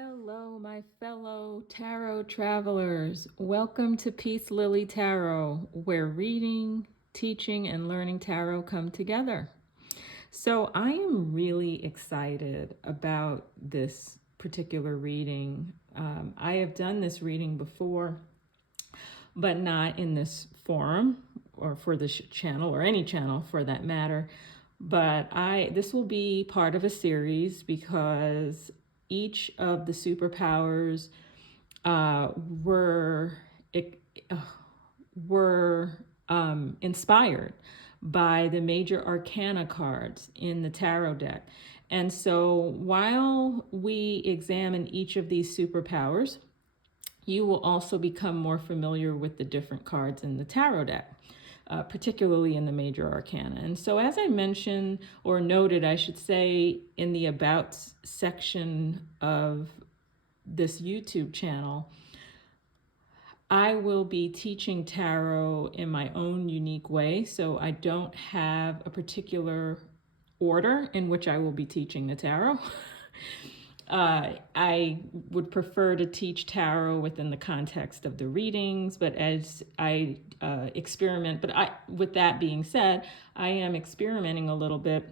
Hello, my fellow tarot travelers. Welcome to Peace Lily Tarot, where reading, teaching, and learning tarot come together. So I am really excited about this particular reading. I have done this reading before, but not in this forum or for this channel or any channel for that matter. But this will be part of a series because each of the superpowers were inspired by the major arcana cards in the tarot deck. And so while we examine each of these superpowers, you will also become more familiar with the different cards in the tarot deck. Particularly in the major arcana. And so as I mentioned, or noted, I should say, in the About section of this YouTube channel, I will be teaching tarot in my own unique way. So I don't have a particular order in which I will be teaching the tarot. I would prefer to teach tarot within the context of the readings, but as I experiment, with that being said, I am experimenting a little bit.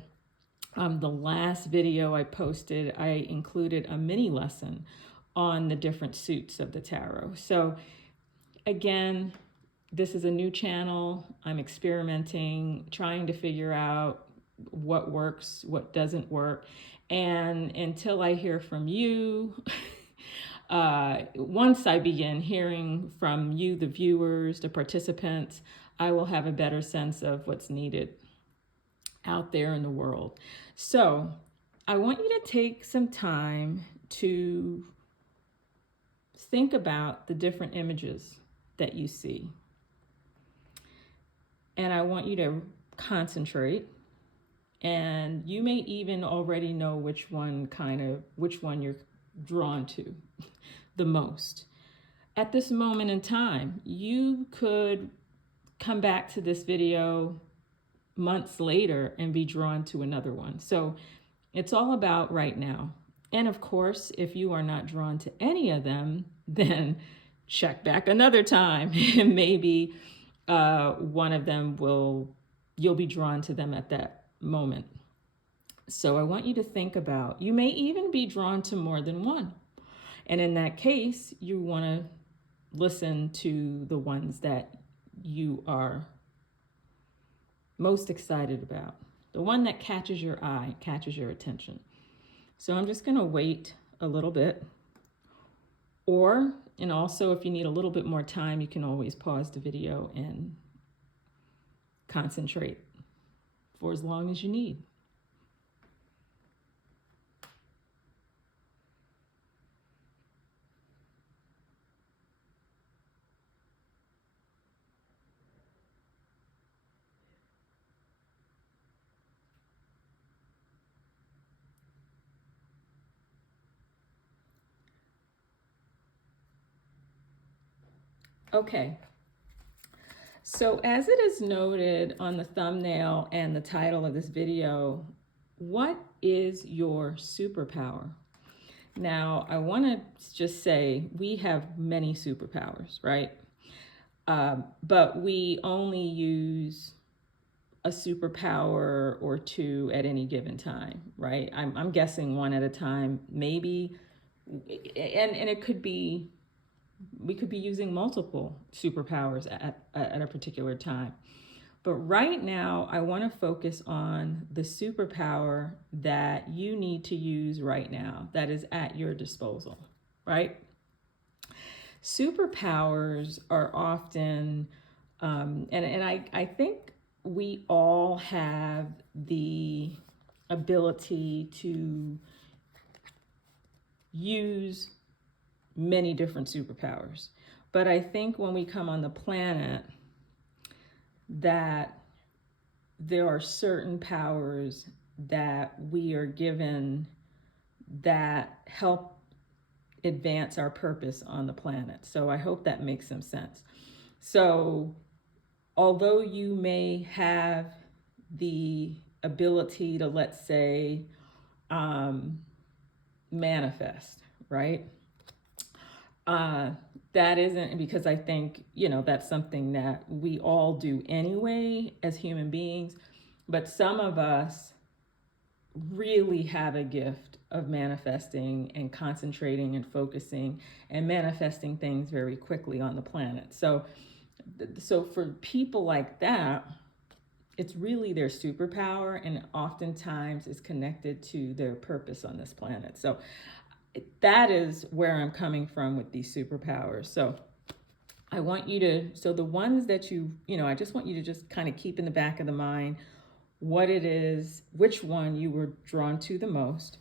The last video I posted, I included a mini lesson on the different suits of the tarot. So again, this is a new channel. I'm experimenting, trying to figure out what works, what doesn't work. And until I hear from you, once I begin hearing from you, the viewers, the participants, I will have a better sense of what's needed out there in the world. So I want you to take some time to think about the different images that you see. And I want you to concentrate. And you may even already know which one you're drawn to the most. At this moment in time, you could come back to this video months later and be drawn to another one. So it's all about right now. And of course, if you are not drawn to any of them, then check back another time and maybe one of them you'll be drawn to them at that moment. So I want you to think about, you may even be drawn to more than one. And in that case, you want to listen to the ones that you are most excited about. The one that catches your eye, catches your attention. So I'm just going to wait a little bit. And also if you need a little bit more time, you can always pause the video and concentrate for as long as you need. Okay. So as it is noted on the thumbnail and the title of this video, what is your superpower? Now, I want to just say we have many superpowers, right? But we only use a superpower or two at any given time, right? I'm guessing one at a time, maybe. And it could be, we could be using multiple superpowers at a particular time. But right now, I want to focus on the superpower that you need to use right now, that is at your disposal, right? Superpowers are often, and I think we all have the ability to use many different superpowers. But I think when we come on the planet, that there are certain powers that we are given that help advance our purpose on the planet. So I hope that makes some sense. So although you may have the ability to, let's say, manifest, right? That isn't, because I think, that's something that we all do anyway as human beings. But some of us really have a gift of manifesting and concentrating and focusing and manifesting things very quickly on the planet. So for people like that, it's really their superpower, and oftentimes it's connected to their purpose on this planet. So that is where I'm coming from with these superpowers. So I want you to, so the ones that I just want you to just kind of keep in the back of the mind what it is, which one you were drawn to the most.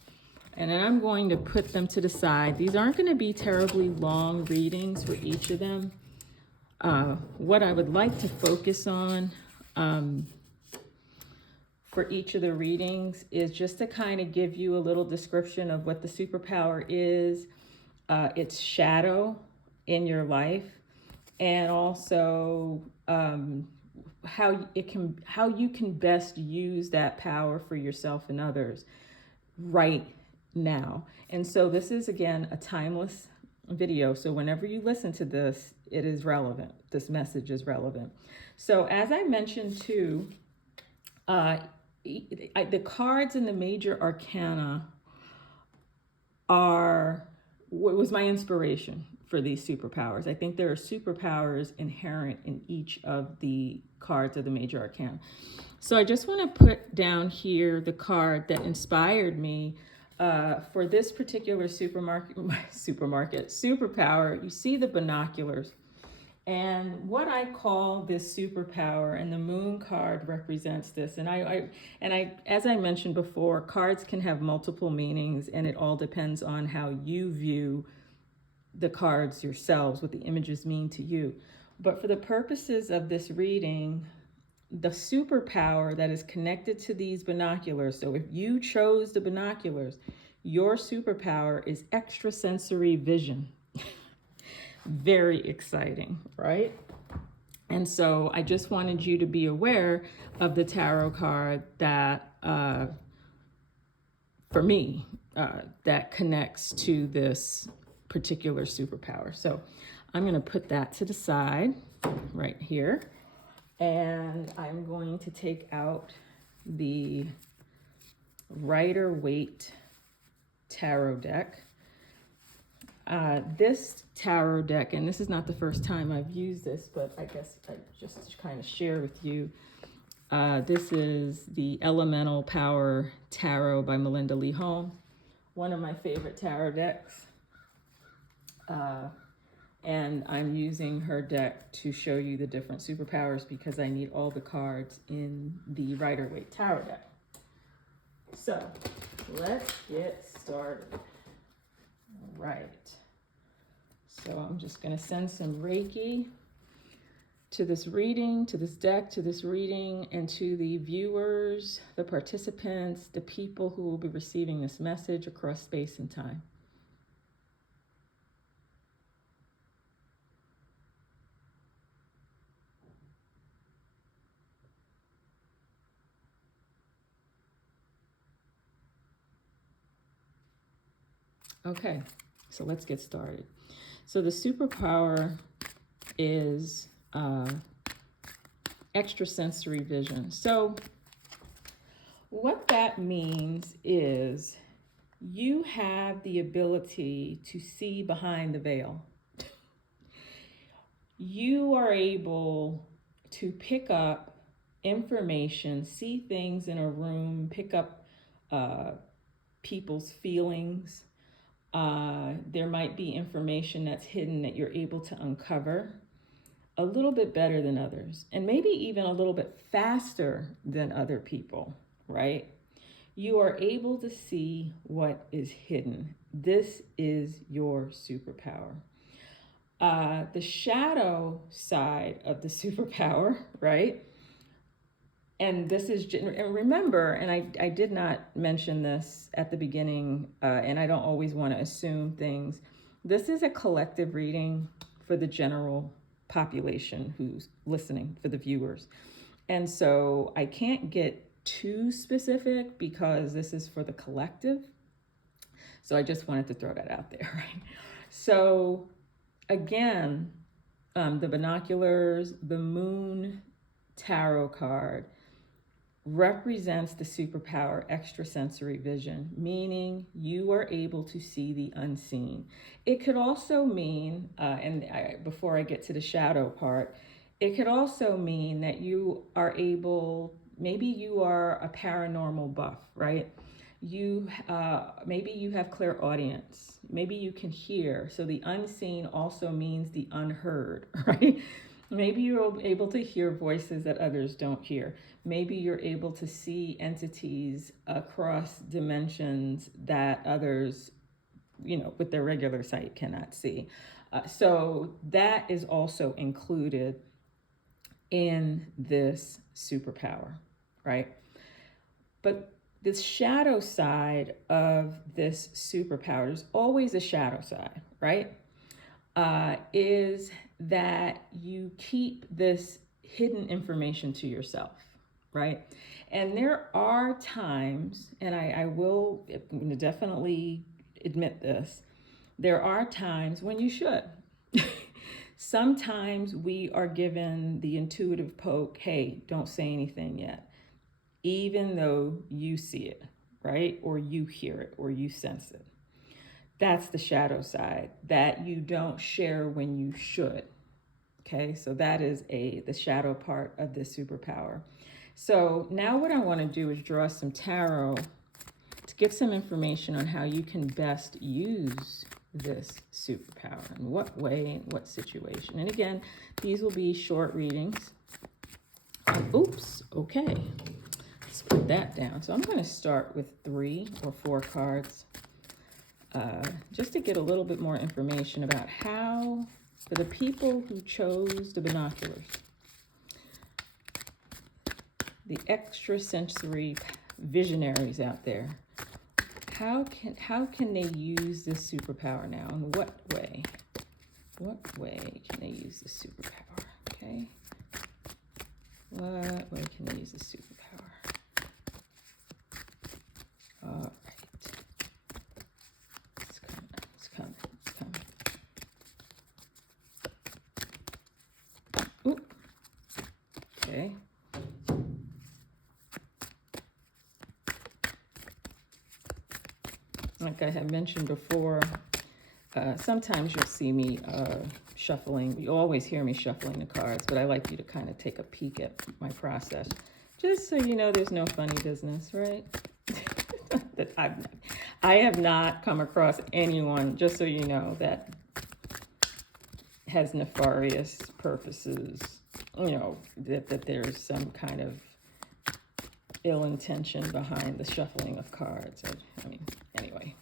And then I'm going to put them to the side. These aren't going to be terribly long readings for each of them. What I would like to focus on for each of the readings is just to kind of give you a little description of what the superpower is, its shadow in your life, and also how you can best use that power for yourself and others right now. And so this is, again, a timeless video. So whenever you listen to this, it is relevant. This message is relevant. So as I mentioned too, the cards in the major arcana was my inspiration for these superpowers. I think there are superpowers inherent in each of the cards of the major arcana. So I just want to put down here the card that inspired me for this particular superpower. You see the binoculars. And what I call this superpower, and the moon card represents this. And I, as I mentioned before, cards can have multiple meanings, and it all depends on how you view the cards yourselves, what the images mean to you. But for the purposes of this reading, the superpower that is connected to these binoculars, so if you chose the binoculars, your superpower is extrasensory vision. Very exciting, right? And so I just wanted you to be aware of the tarot card that, for me, that connects to this particular superpower. So I'm going to put that to the side right here. And I'm going to take out the Rider-Waite tarot deck. This tarot deck, and this is not the first time I've used this, but I guess I just kind of share with you. This is the Elemental Power Tarot by Melinda Lee Holm, one of my favorite tarot decks. And I'm using her deck to show you the different superpowers because I need all the cards in the Rider-Waite tarot deck. So let's get started. All right. So I'm just going to send some Reiki to this reading, to this deck, to this reading, and to the viewers, the participants, the people who will be receiving this message across space and time. Okay, so let's get started. So the superpower is extrasensory vision. So what that means is you have the ability to see behind the veil. You are able to pick up information, see things in a room, pick up people's feelings. There might be information that's hidden that you're able to uncover a little bit better than others, and maybe even a little bit faster than other people, right? You are able to see what is hidden. This is your superpower. The shadow side of the superpower, right? And this is, and remember, and I did not mention this at the beginning, and I don't always want to assume things. This is a collective reading for the general population who's listening, for the viewers. And so I can't get too specific because this is for the collective. So I just wanted to throw that out there, right? So again, the binoculars, the moon tarot card represents the superpower extrasensory vision, meaning you are able to see the unseen. It could also mean, before I get to the shadow part, it could also mean that you are able, maybe you are a paranormal buff, right? Maybe you have clairaudience. Maybe you can hear. So the unseen also means the unheard, right? Maybe you're able to hear voices that others don't hear. Maybe you're able to see entities across dimensions that others, with their regular sight cannot see. So that is also included in this superpower, right? But the shadow side of this superpower, there's always a shadow side, right? Is that you keep this hidden information to yourself, right? And there are times, and I'm going to definitely admit this, there are times when you should. Sometimes we are given the intuitive poke, hey, don't say anything yet, even though you see it, right? Or you hear it, or you sense it. That's the shadow side that you don't share when you should. Okay, so that is the shadow part of this superpower. So now what I want to do is draw some tarot to get some information on how you can best use this superpower, in what way, in what situation. And again, these will be short readings. Oops, okay. Let's put that down. So I'm going to start with 3 or 4 cards just to get a little bit more information about how, for the people who chose the binoculars, the extrasensory visionaries out there, how can they use this superpower now? In what way? What way can they use this superpower? Okay. What way can they use this superpower? All right. It's coming. Ooh. Okay. Like I had mentioned before, sometimes you'll see me shuffling. You always hear me shuffling the cards, but I like you to kind of take a peek at my process, just so you know there's no funny business, right? That I have not come across anyone, just so you know, that has nefarious purposes, that there's some kind of ill intention behind the shuffling of cards. Anyway.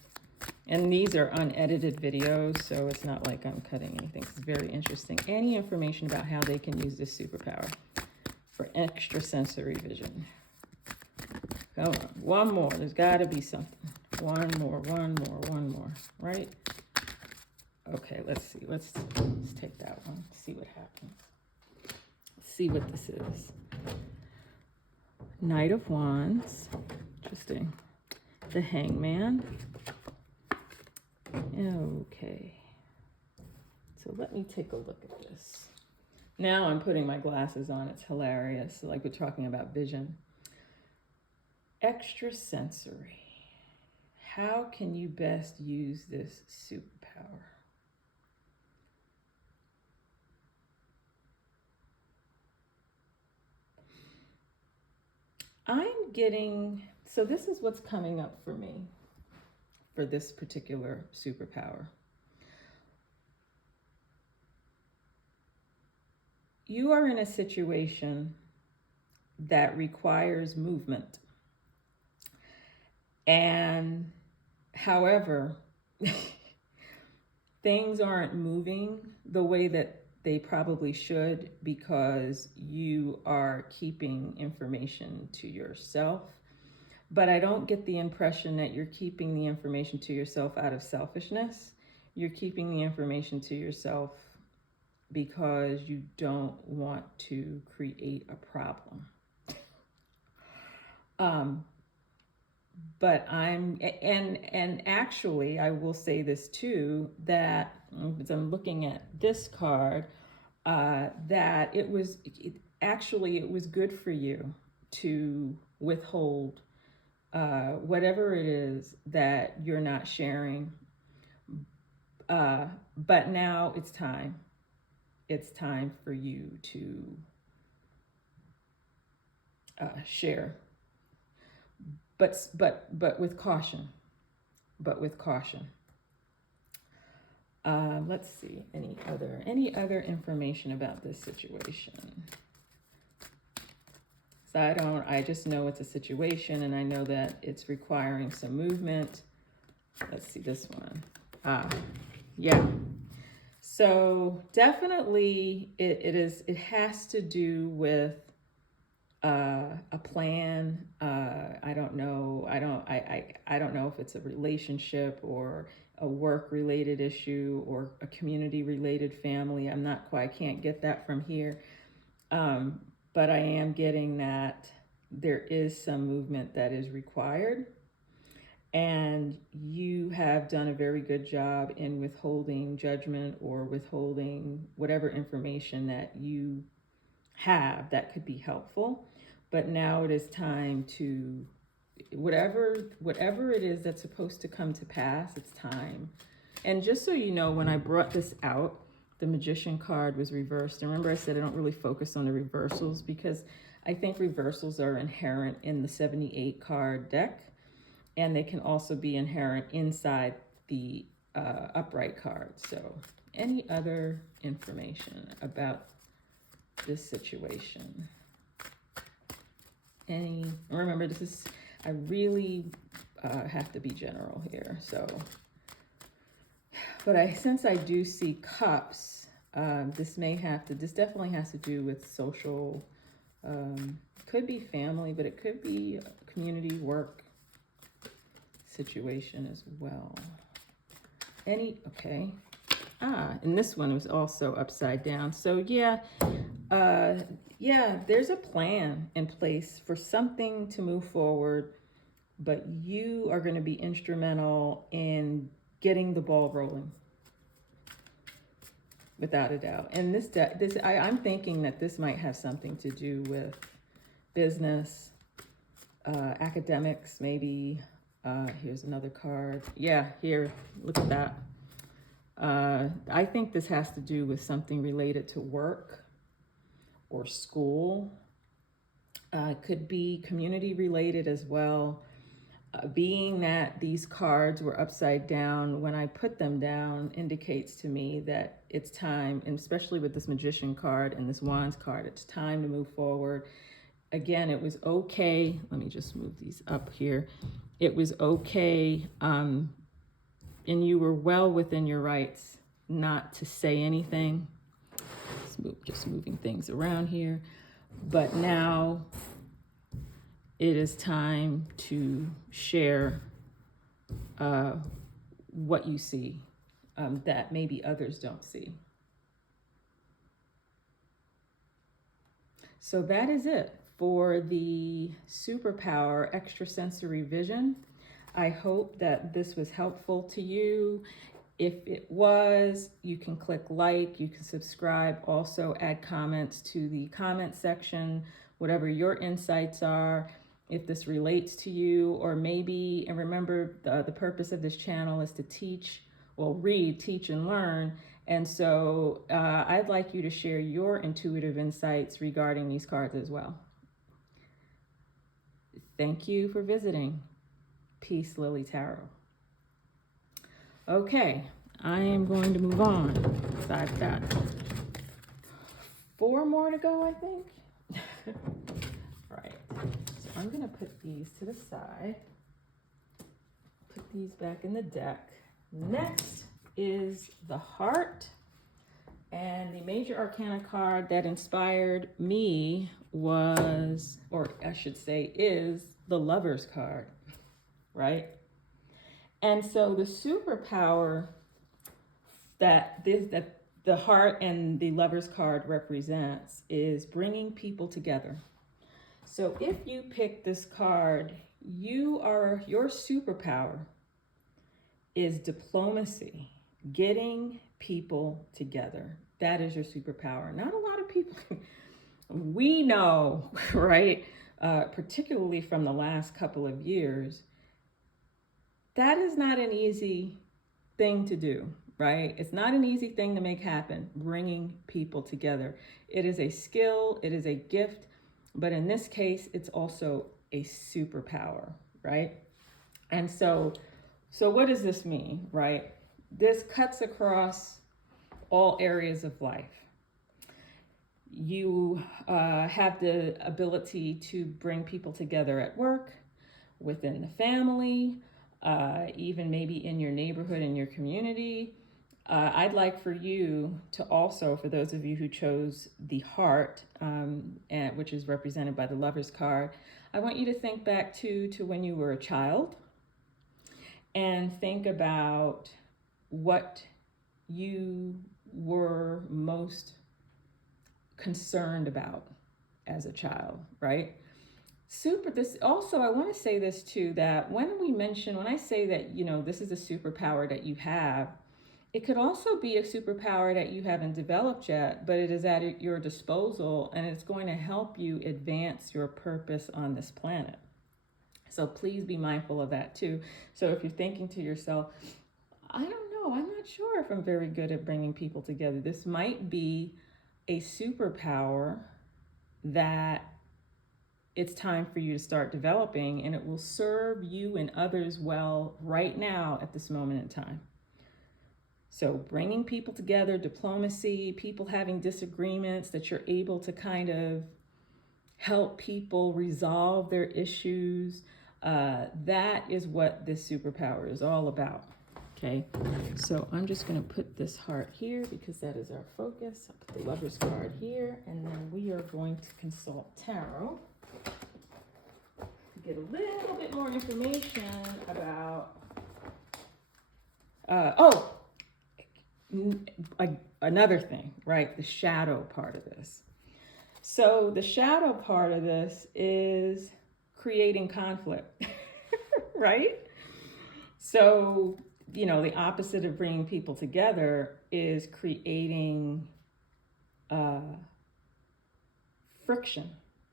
And these are unedited videos, so it's not like I'm cutting anything. It's very interesting. Any information about how they can use this superpower for extrasensory vision. Come on, one more. There's got to be something. One more, right? Okay, let's see. Let's take that one. See what happens. See what this is. Knight of Wands. Interesting. The Hangman. Okay. So let me take a look at this. Now I'm putting my glasses on. It's hilarious. Like we're talking about vision. Extrasensory. How can you best use this superpower? I'm getting, so this is what's coming up for me for this particular superpower. You are in a situation that requires movement. And however, things aren't moving the way that they probably should, because you are keeping information to yourself. But I don't get the impression that you're keeping the information to yourself out of selfishness. You're keeping the information to yourself because you don't want to create a problem. but and actually I will say this too, that as I'm looking at this card, that actually it was good for you to withhold whatever it is that you're not sharing. But now it's time. It's time for you to share, but with caution. But with caution. Let's see, any other information about this situation. So I just know it's a situation, and I know that it's requiring some movement. Let's see this one. Yeah. So definitely it has to do with a plan. I don't know. I don't know if it's a relationship or a work related issue or a community related family. I can't get that from here. But I am getting that there is some movement that is required. And you have done a very good job in withholding judgment or withholding whatever information that you have that could be helpful. But now it is time to, whatever it is that's supposed to come to pass, it's time. And just so you know, when I brought this out, the Magician card was reversed. And remember I said I don't really focus on the reversals because I think reversals are inherent in the 78 card deck. And they can also be inherent inside the upright card. So any other information about this situation? Remember, I really have to be general here. So, but since I do see cups, this definitely has to do with social, could be family, but it could be community work situation as well. Okay. And this one was also upside down. So yeah, there's a plan in place for something to move forward, but you are going to be instrumental in getting the ball rolling, without a doubt. And I'm thinking that this might have something to do with business, academics, maybe. Here's another card. Yeah, here, look at that. I think this has to do with something related to work or school. It could be community related as well. Being that these cards were upside down, when I put them down, indicates to me that it's time, and especially with this Magician card and this Wands card, it's time to move forward. Again, it was okay. Let me just move these up here. It was okay, and you were well within your rights not to say anything. Just moving things around here. But now it is time to share what you see that maybe others don't see. So that is it for the superpower extrasensory vision. I hope that this was helpful to you. If it was, you can click like, you can subscribe, also add comments to the comment section, whatever your insights are, if this relates to you, or maybe, and remember the purpose of this channel is to read, teach, and learn. And so I'd like you to share your intuitive insights regarding these cards as well. Thank you for visiting. Peace, Lily Tarot. Okay, I am going to move on. So I've got 4 more to go, I think. Right, so I'm gonna put these to the side. Put these back in the deck. Next is the Heart. And the major arcana card that inspired me was, or I should say is, the Lover's card, right? And so the superpower that the Heart and the Lover's card represents is bringing people together. So if you pick this card, your superpower is diplomacy, getting people together. That is your superpower. Not a lot of people, we know, right? Particularly from the last couple of years, that is not an easy thing to do, right? It's not an easy thing to make happen, bringing people together. It is a skill, it is a gift, but in this case, it's also a superpower, right? And so what does this mean, right? This cuts across all areas of life. You have the ability to bring people together at work, within the family, even maybe in your neighborhood, in your community. I'd like for you to also, for those of you who chose the heart, which is represented by the Lover's card, I want you to think back to when you were a child and think about what you were most concerned about as a child, right? This also, I want to say this too, that when I say that, this is a superpower that you have, it could also be a superpower that you haven't developed yet, but it is at your disposal and it's going to help you advance your purpose on this planet. So please be mindful of that too. So if you're thinking to yourself, I don't know, I'm not sure if I'm very good at bringing people together, this might be a superpower that it's time for you to start developing, and it will serve you and others well right now at this moment in time. So bringing people together, diplomacy, people having disagreements, that you're able to kind of help people resolve their issues. That is what this superpower is all about. Okay, so I'm just going to put this heart here because that is our focus. I'll put the Lover's card here, and then we are going to consult Tarot to get a little bit more information about another thing, right? The shadow part of this. So the shadow part of this is creating conflict, right? So, the opposite of bringing people together is creating friction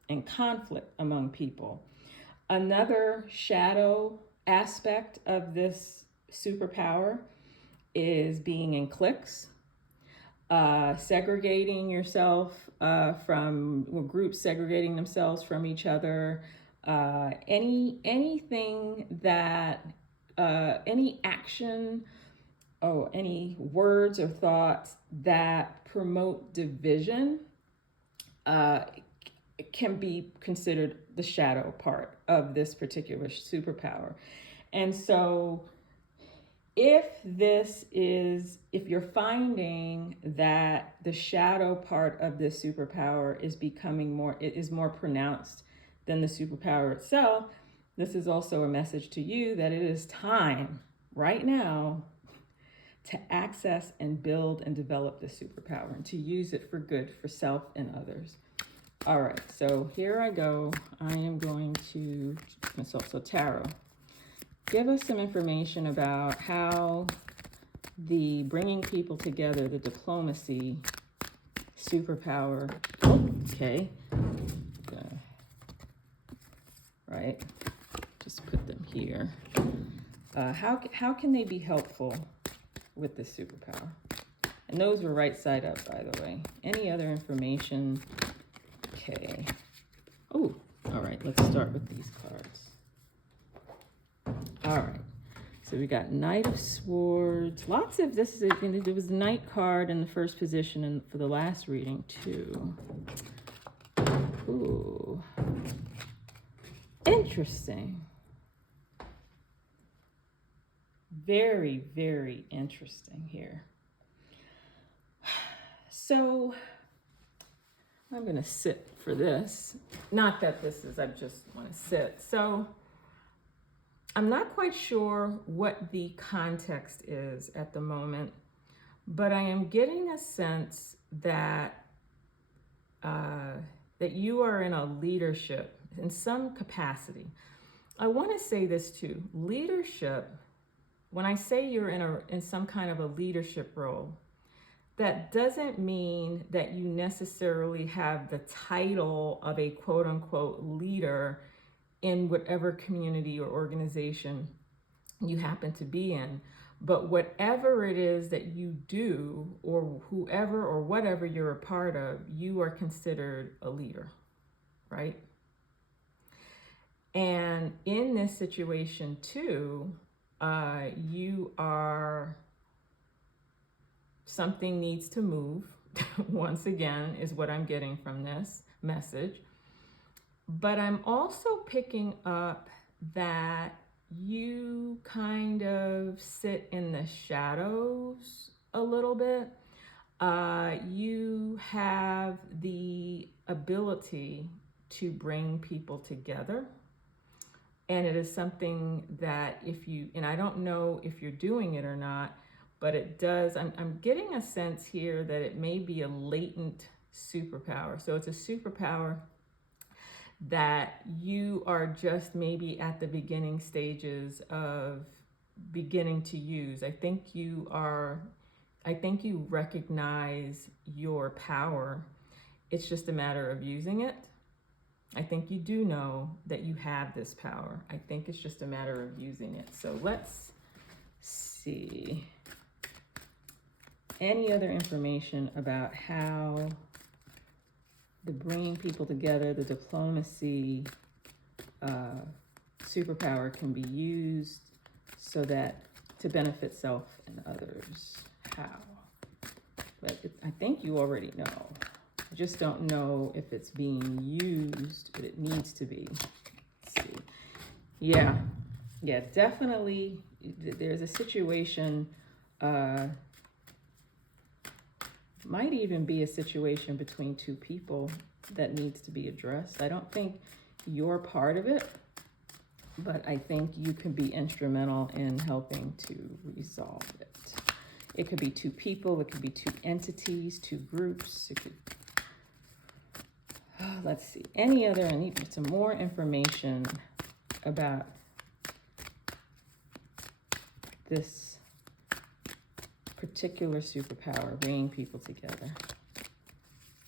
and conflict among people. Another shadow aspect of this superpower is being in cliques, segregating yourself groups segregating themselves from each other, anything that any action or any words or thoughts that promote division can be considered the shadow part of this particular superpower. And so if you're finding that the shadow part of this superpower is more pronounced than the superpower itself, this is also a message to you that it is time right now to access and build and develop this superpower and to use it for good for self and others. All right, so here I go. I am going to consult. So Tarot, give us some information about how the bringing people together, the diplomacy superpower. Okay. Right. Just put them here. How can they be helpful with this superpower? And those were right side up, by the way. Any other information? Okay. Oh, all right. Let's start with these cards. All right. So we got Knight of Swords. Lots of this. There was the Knight card in the first position and for the last reading too. Ooh. Interesting. Very, very interesting here. So I'm going to sit for this. Not that this is, I just want to sit. So I'm not quite sure what the context is at the moment, but I am getting a sense that that you are in a leadership in some capacity. I want to say this too. Leadership, when I say you're in some kind of a leadership role, that doesn't mean that you necessarily have the title of a quote unquote leader in whatever community or organization you happen to be in. But whatever it is that you do, or whoever or whatever you're a part of, you are considered a leader, right? And in this situation too, you are, something needs to move. Once again, is what I'm getting from this message. But I'm also picking up that you kind of sit in the shadows a little bit. You have the ability to bring people together. And it is something that if you, and I don't know if you're doing it or not, but it does, I'm getting a sense here that it may be a latent superpower. So it's a superpower that you are just maybe at the beginning stages of beginning to use. I think you recognize your power. It's just a matter of using it. I think you do know that you have this power. I think it's just a matter of using it. So let's see. Any other information about how the bringing people together, the diplomacy superpower can be used so that to benefit self and others? How? But I think you already know. I just don't know if it's being used, but it needs to be. Let's see. Yeah, definitely. There's a situation, might even be a situation between two people that needs to be addressed. I don't think you're part of it, but I think you can be instrumental in helping to resolve it. It could be two people, it could be two entities, two groups. It could, let's see, I need some more information about this particular superpower, bringing people together.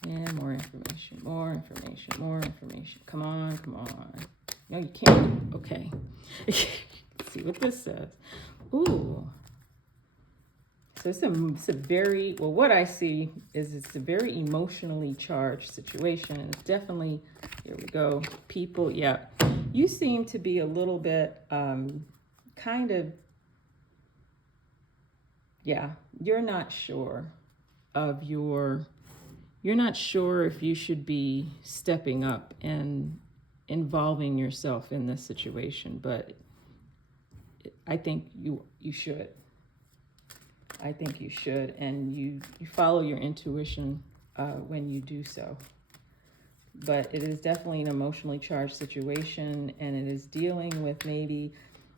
Yeah, more information. Come on. No, you can't. Okay. Let's see what this says. Ooh. So it's a very, well, what I see is it's a very emotionally charged situation. And it's definitely, here we go, people, yeah. You seem to be a little bit kind of, yeah, you're not sure if you should be stepping up and involving yourself in this situation, but I think you should. I think you should, and you follow your intuition when you do so. But it is definitely an emotionally charged situation, and it is dealing with maybe,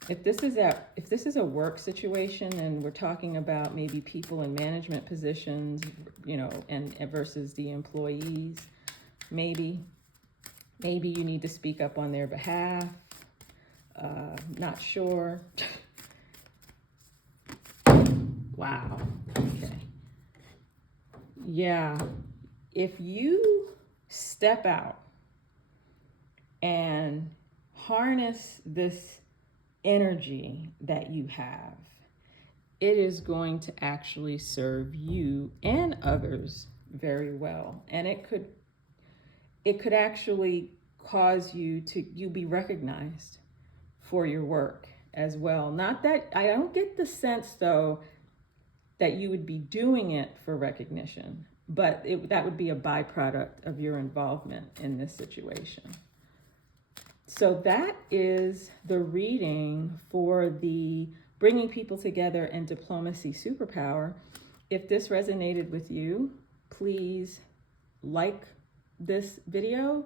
if this is a work situation and we're talking about maybe people in management positions, and versus the employees, maybe you need to speak up on their behalf. Not sure. Wow. Okay. Yeah. If you step out and harness this energy that you have, it is going to actually serve you and others very well. And it could actually cause you be recognized for your work as well. Not that, I don't get the sense though that you would be doing it for recognition, but that would be a byproduct of your involvement in this situation. So that is the reading for the Bringing People Together and Diplomacy Superpower. If this resonated with you, please like this video,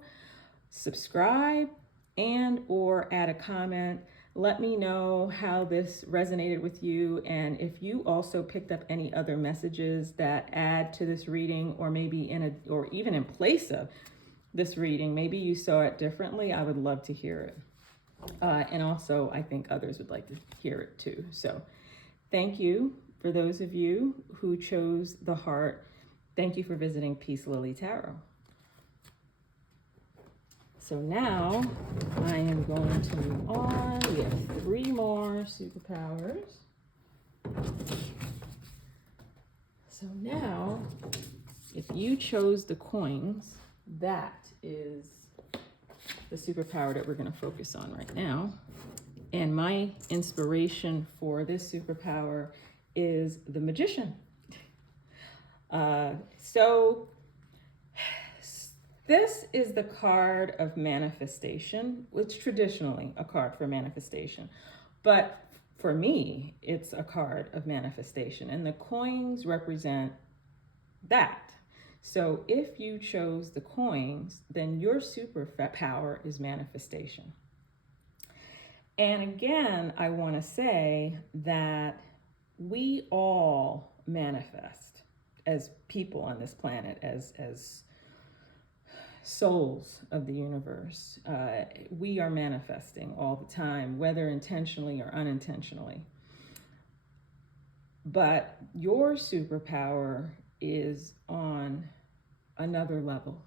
subscribe, and or add a comment. Let me know how this resonated with you, and if you also picked up any other messages that add to this reading, or maybe or even in place of this reading, maybe you saw it differently. I would love to hear it. And also, I think others would like to hear it too. So thank you for those of you who chose the heart. Thank you for visiting Peace Lily Tarot. So now I am going to move on. We have 3 more superpowers. So now, if you chose the coins, that is the superpower that we're going to focus on right now. And my inspiration for this superpower is the Magician. So this is the card of manifestation. It's traditionally a card for manifestation, but for me, it's a card of manifestation, and the coins represent that. So if you chose the coins, then your superpower is manifestation. And again, I want to say that we all manifest as people on this planet, as souls of the universe. We are manifesting all the time, whether intentionally or unintentionally. But your superpower is on another level,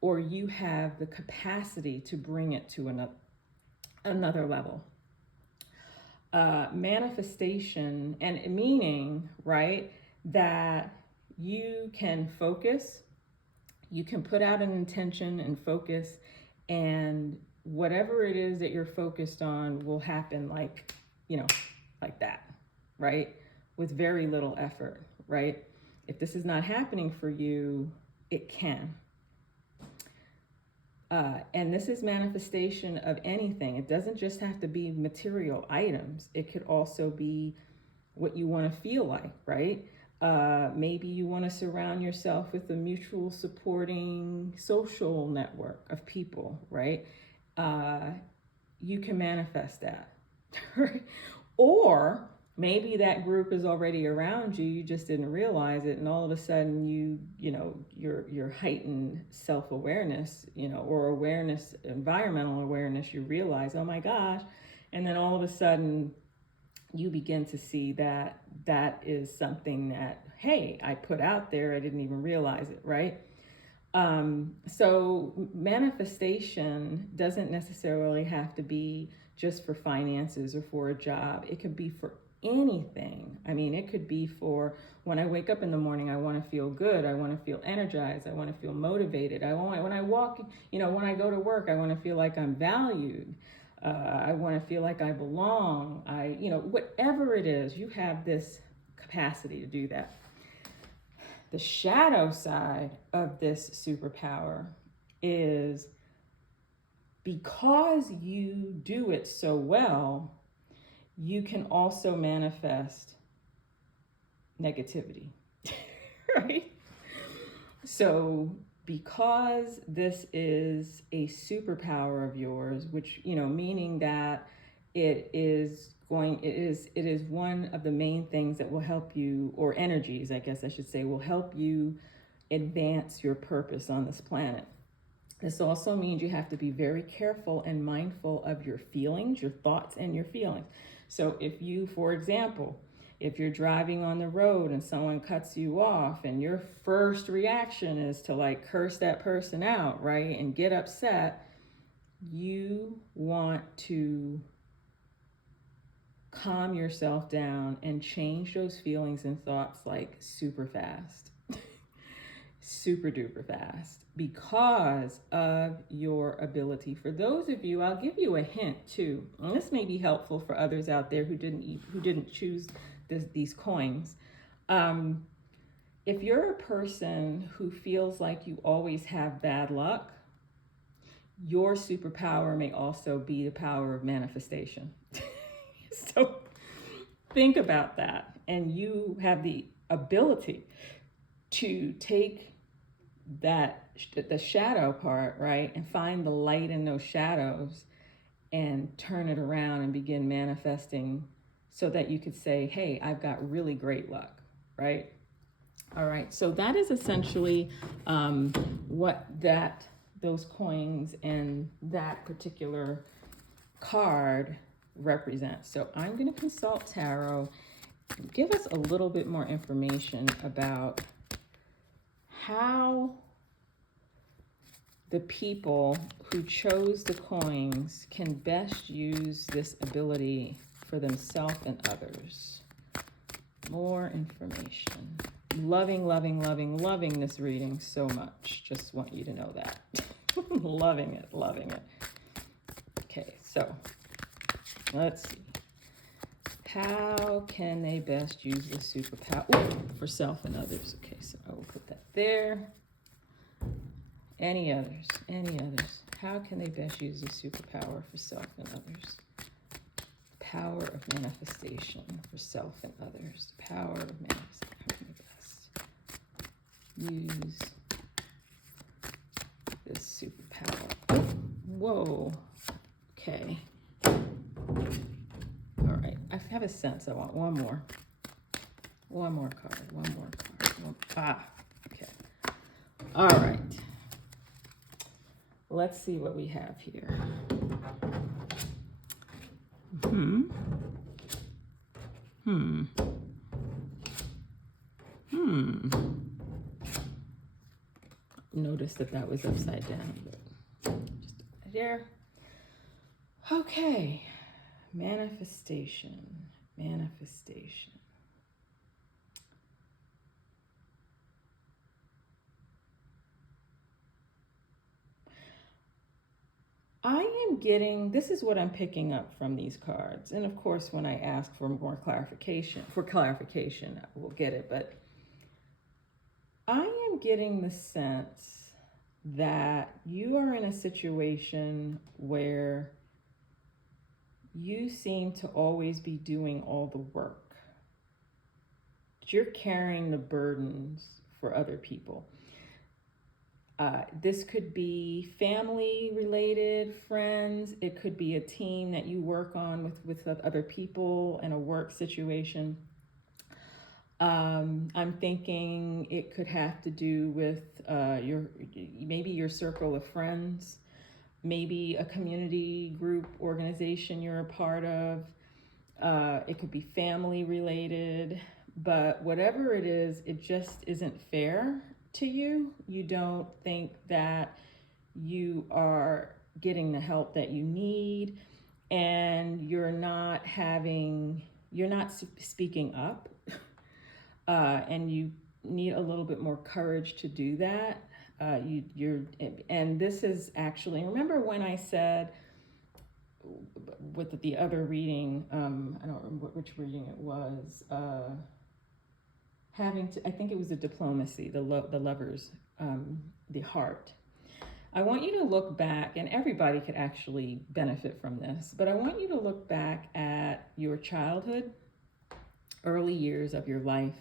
or you have the capacity to bring it to another level. Manifestation, and meaning, right, that you can focus, you can put out an intention and focus, and whatever it is that you're focused on will happen like that, right? With very little effort, right? If this is not happening for you, it can. And this is manifestation of anything. It doesn't just have to be material items. It could also be what you want to feel like, right? Maybe you want to surround yourself with a mutual supporting social network of people, right? You can manifest that, right? Or maybe that group is already around you, you just didn't realize it, and all of a sudden your heightened self-awareness, or awareness, environmental awareness, you realize, oh my gosh, and then all of a sudden you begin to see that that is something that, hey, I put out there, I didn't even realize it, right? So manifestation doesn't necessarily have to be just for finances or for a job. It could be for anything. I mean, it could be for when I wake up in the morning, I want to feel good. I want to feel energized. I want to feel motivated. When I walk, when I go to work, I want to feel like I'm valued. I want to feel like I belong. Whatever it is, you have this capacity to do that. The shadow side of this superpower is, because you do it so well, you can also manifest negativity, right? So because this is a superpower of yours, which, meaning that it is one of the main things that will help you, or energies, I guess I should say, will help you advance your purpose on this planet. This also means you have to be very careful and mindful of your feelings, your thoughts and your feelings. So if you, for example, if you're driving on the road and someone cuts you off and your first reaction is to curse that person out, right, and get upset, you want to calm yourself down and change those feelings and thoughts super fast, super duper fast, because of your ability. For those of you, I'll give you a hint too, and this may be helpful for others out there who didn't choose these coins. If you're a person who feels like you always have bad luck, your superpower may also be the power of manifestation. So think about that, and you have the ability to take the shadow part, right, and find the light in those shadows and turn it around and begin manifesting, so that you could say, hey, I've got really great luck, right? All right, so that is essentially what those coins and that particular card represents. So I'm going to consult tarot. Give us a little bit more information about how the people who chose the coins can best use this ability for themselves and others. More information. Loving, loving, loving, loving this reading so much. Just want you to know that. Loving it, loving it. Okay, so let's see. How can they best use the superpower for self and others? Okay, so I will put that there. Any others? Any others? How can they best use the superpower for self and others? Power of manifestation for self and others. Power of manifestation. How can they best use this superpower? Whoa. Okay. All right. I have a sense. I want one more. One more card. One more card. Okay. All right. Let's see what we have here. Notice that was upside down, but just there. Okay. Manifestation. Manifestation. I am getting, this is what I'm picking up from these cards. And of course, when I ask for more clarification, we'll get it. But I am getting the sense that you are in a situation where you seem to always be doing all the work. You're carrying the burdens for other people. This could be family related, friends. It could be a team that you work on with other people in a work situation. I'm thinking it could have to do with maybe your circle of friends, maybe a community group organization you're a part of. It could be family related, but whatever it is, it just isn't fair to you. You don't think that you are getting the help that you need, and you're not speaking up, and you need a little bit more courage to do that. And this is actually, remember when I said with the other reading, I don't remember which reading it was, I think it was a diplomacy, the lovers, the heart. I want you to look back, and everybody could actually benefit from this, but I want you to look back at your childhood, early years of your life,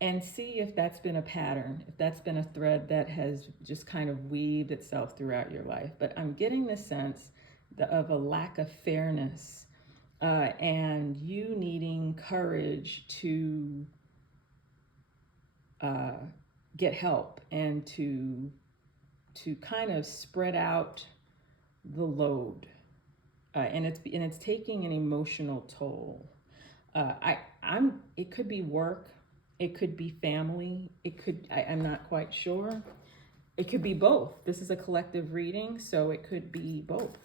and see if that's been a pattern, if that's been a thread that has just kind of weaved itself throughout your life. But I'm getting the sense of a lack of fairness, and you needing courage to get help and to kind of spread out the load, and it's taking an emotional toll. It could be work, it could be family, I'm not quite sure. It could be both. This is a collective reading, so it could be both.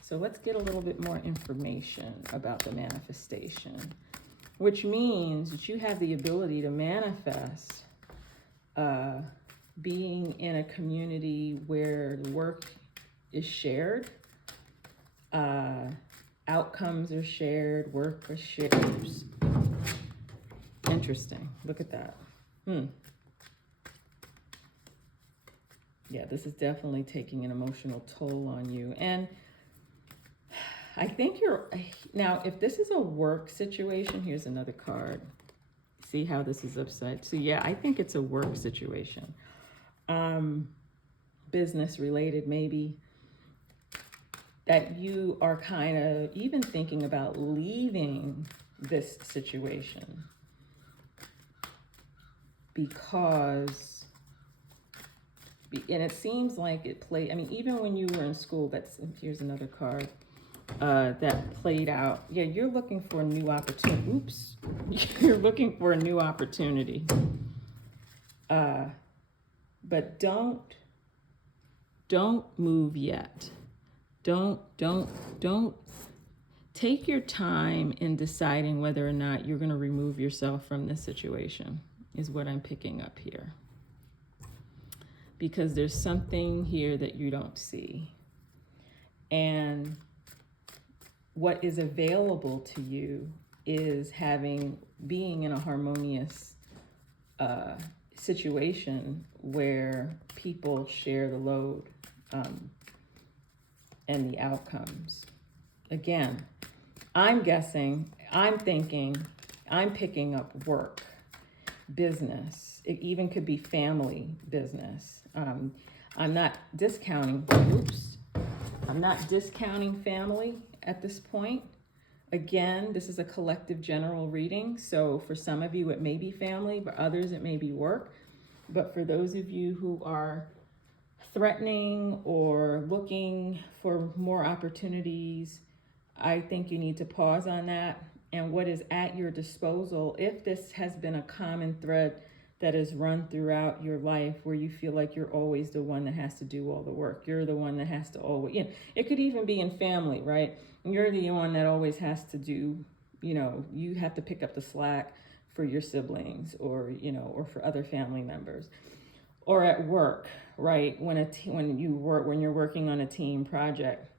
So let's get a little bit more information about the manifestation, which means that you have the ability to manifest being in a community where the work is shared, outcomes are shared, work is shared. Interesting. Look at that. Yeah, this is definitely taking an emotional toll on you. And I think now, if this is a work situation, here's another card. See how this is upside? So yeah, I think it's a work situation. Business related, maybe, that you are kind of even thinking about leaving this situation because, and it seems like even when you were in school, here's another card. that played out. Yeah, you're looking for a new opportunity. Oops. You're looking for a new opportunity. But don't move yet. Don't take your time in deciding whether or not you're going to remove yourself from this situation, is what I'm picking up here. Because there's something here that you don't see. And what is available to you is being in a harmonious situation where people share the load and the outcomes. Again, I'm thinking, I'm picking up work, business. It even could be family business. I'm not discounting family at this point. Again, this is a collective general reading. So for some of you, it may be family, but others, it may be work. But for those of you who are threatening or looking for more opportunities, I think you need to pause on that. And what is at your disposal, if this has been a common thread that is run throughout your life where you feel like you're always the one that has to do all the work. You're the one that has to always, it could even be in family, right? You're the one that always has to do, you have to pick up the slack for your siblings or for other family members. Or at work, right? When you're working on a team project,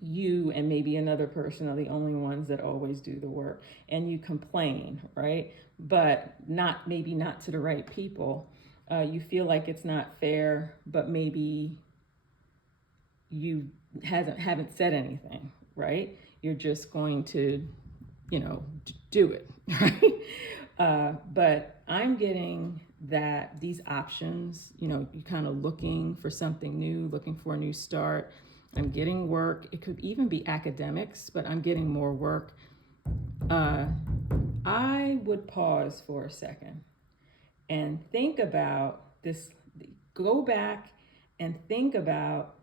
you and maybe another person are the only ones that always do the work, and you complain, right? But maybe not to the right people. You feel like it's not fair, but maybe you haven't said anything, right? You're just going to, do it, right? But I'm getting that these options, you're kind of looking for something new, looking for a new start. I'm getting work. It could even be academics, but I'm getting more work. I would pause for a second and think about this. Go back and think about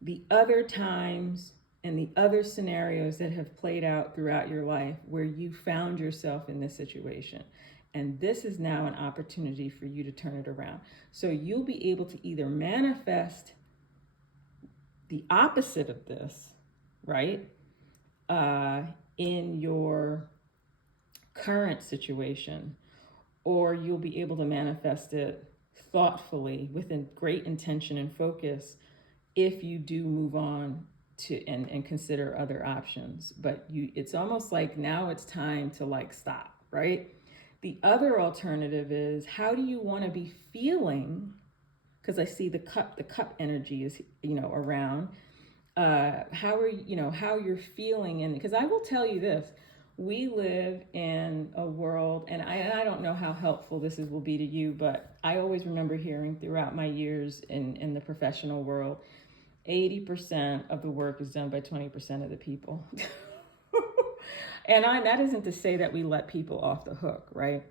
the other times and the other scenarios that have played out throughout your life where you found yourself in this situation. And this is now an opportunity for you to turn it around. So you'll be able to either manifest the opposite of this, right? In your current situation, or you'll be able to manifest it thoughtfully with great intention and focus if you do move on to and consider other options. But it's almost like now it's time to stop, right? The other alternative is, how do you want to be feeling? Because I see the cup energy is, around. How you're feeling. And because I will tell you this, we live in a world, and I don't know how helpful will be to you, but I always remember hearing throughout my years in the professional world, 80% of the work is done by 20% of the people. And that isn't to say that we let people off the hook, right?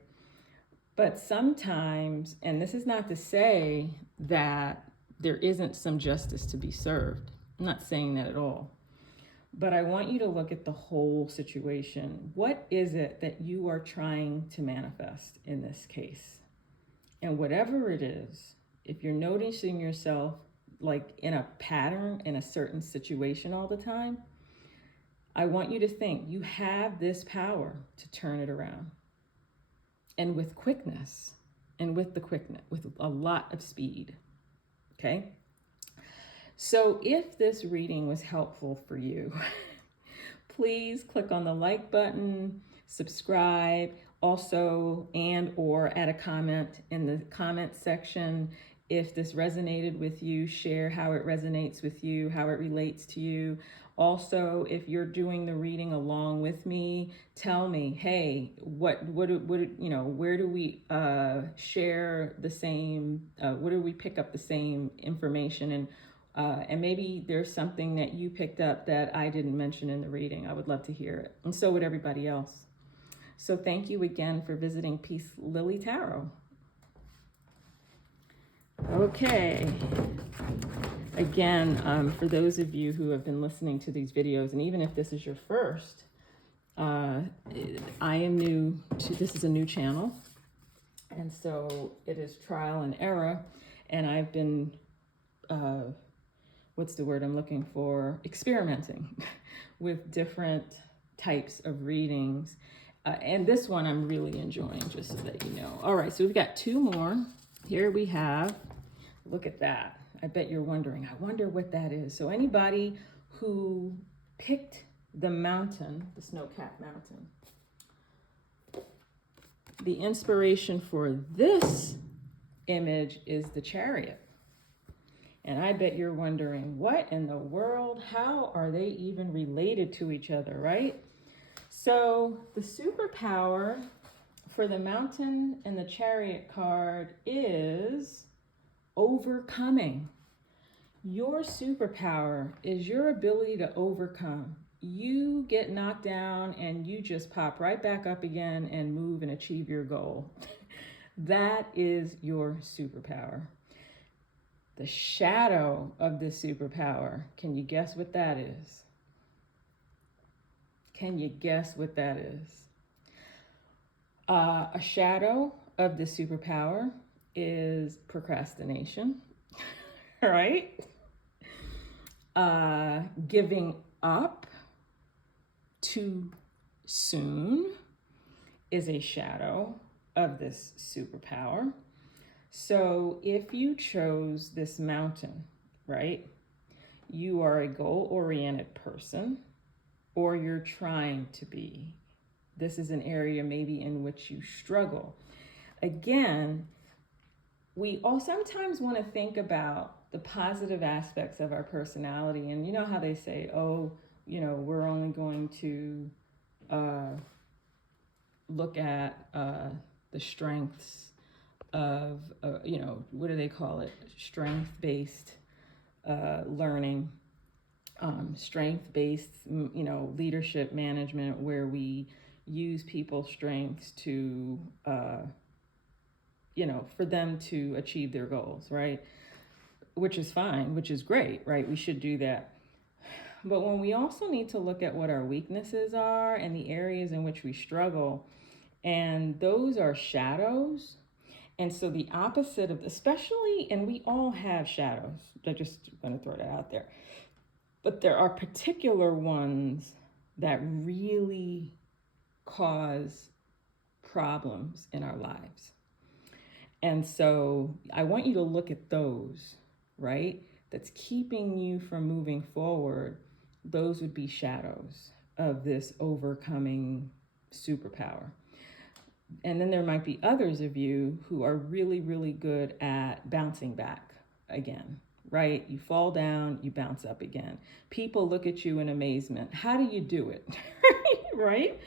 But sometimes, and this is not to say that there isn't some justice to be served. I'm not saying that at all. But I want you to look at the whole situation. What is it that you are trying to manifest in this case? And whatever it is, if you're noticing yourself in a pattern in a certain situation all the time, I want you to think you have this power to turn it around. And with quickness, with a lot of speed, okay? So if this reading was helpful for you, please click on the like button, subscribe, also, or add a comment in the comment section. If this resonated with you, share how it resonates with you, how it relates to you. Also, if you're doing the reading along with me, tell me, hey, where do we share the same, where do we pick up the same information? And maybe there's something that you picked up that I didn't mention in the reading. I would love to hear it. And so would everybody else. So thank you again for visiting Peace Lily Tarot. Okay. again, for those of you who have been listening to these videos, and even if this is your first, I am new to, this is a new channel. And so it is trial and error. And I've been, what's the word I'm looking for? Experimenting with different types of readings. And this one I'm really enjoying, just so that you know. All right, so we've got two more. Here we have, look at that. I bet you're wondering, I wonder what that is. So anybody who picked the mountain, the snow-capped mountain, the inspiration for this image is the chariot. And I bet you're wondering, what in the world? How are they even related to each other, right? So the superpower for the mountain and the chariot card is overcoming. Your superpower is your ability to overcome. You get knocked down and you just pop right back up again and move and achieve your goal. That is your superpower. The shadow of this superpower, can you guess what that is? Can you guess what that is? A shadow of the superpower is procrastination, right? Giving up too soon is a shadow of this superpower. So if you chose this mountain, right, you are a goal-oriented person, or you're trying to be. This is an area maybe in which you struggle. Again, we all sometimes want to think about the positive aspects of our personality. And you know how they say, oh, you know, we're only going to look at the strengths of, you know, what do they call it? Strength-based learning. Strength-based, you know, leadership management, where we use people's strengths to, you know, for them to achieve their goals, right? Which is fine, which is great, right? We should do that. But when we also need to look at what our weaknesses are and the areas in which we struggle, and those are shadows. And so the opposite of, especially, and we all have shadows. I just want to throw that out there. But there are particular ones that really cause problems in our lives. And so I want you to look at those, right? That's keeping you from moving forward. Those would be shadows of this overcoming superpower. And then there might be others of you who are really, really good at bouncing back again. Right? You fall down, you bounce up again. People look at you in amazement. How do you do it? Right?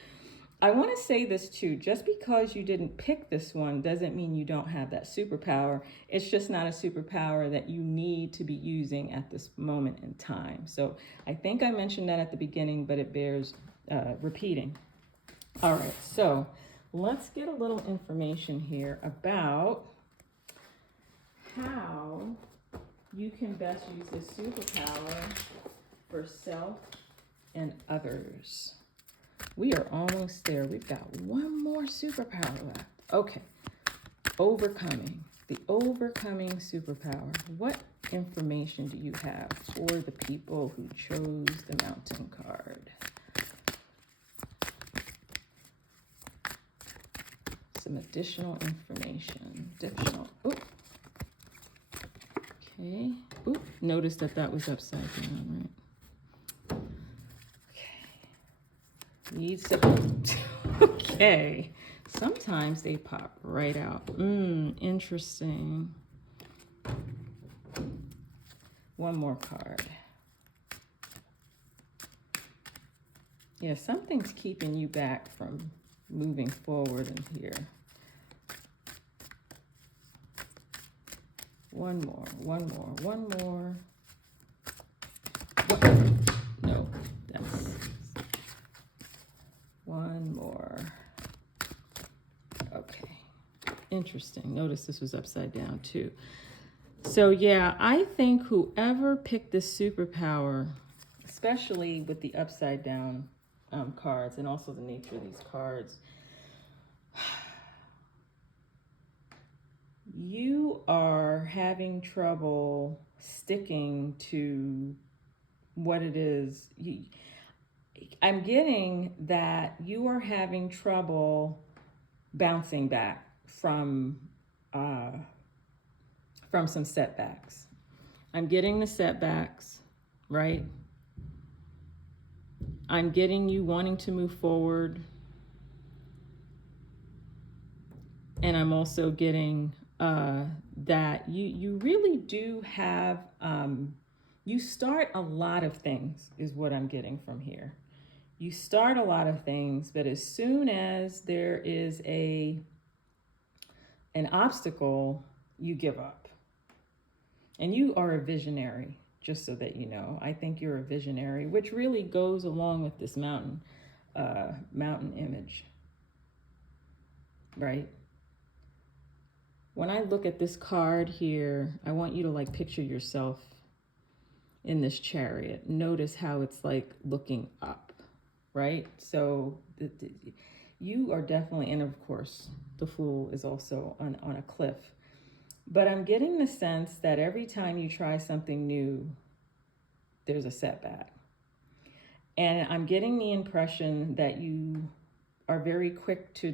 I want to say this too. Just because you didn't pick this one doesn't mean you don't have that superpower. It's just not a superpower that you need to be using at this moment in time. So I think I mentioned that at the beginning, but it bears repeating. All right, so let's get a little information here about how you can best use this superpower for self and others. We are almost there. We've got one more superpower left. Okay, overcoming. The overcoming superpower. What information do you have for the people who chose the mountain card? Some additional information. Okay. Oop, notice that was upside down, right? Okay. Need support. Okay. Sometimes they pop right out. Interesting. One more card. Yeah, something's keeping you back from moving forward in here. One more. No, that's one more. Okay, interesting. Notice this was upside down too. So yeah, I think whoever picked this superpower, especially with the upside down cards and also the nature of these cards, you are having trouble sticking to what it is. I'm getting that you are having trouble bouncing back from some setbacks. I'm getting the setbacks, right? I'm getting you wanting to move forward. And I'm also getting that you really do have, you start a lot of things is what I'm getting from here. You start a lot of things, but as soon as there is an obstacle, you give up. And you are a visionary, just so that you know. I think you're a visionary, which really goes along with this mountain image, right? When I look at this card here, I want you to like picture yourself in this chariot. Notice how it's like looking up, right? So you are definitely, and of course, the Fool is also on a cliff. But I'm getting the sense that every time you try something new, there's a setback. And I'm getting the impression that you are very quick to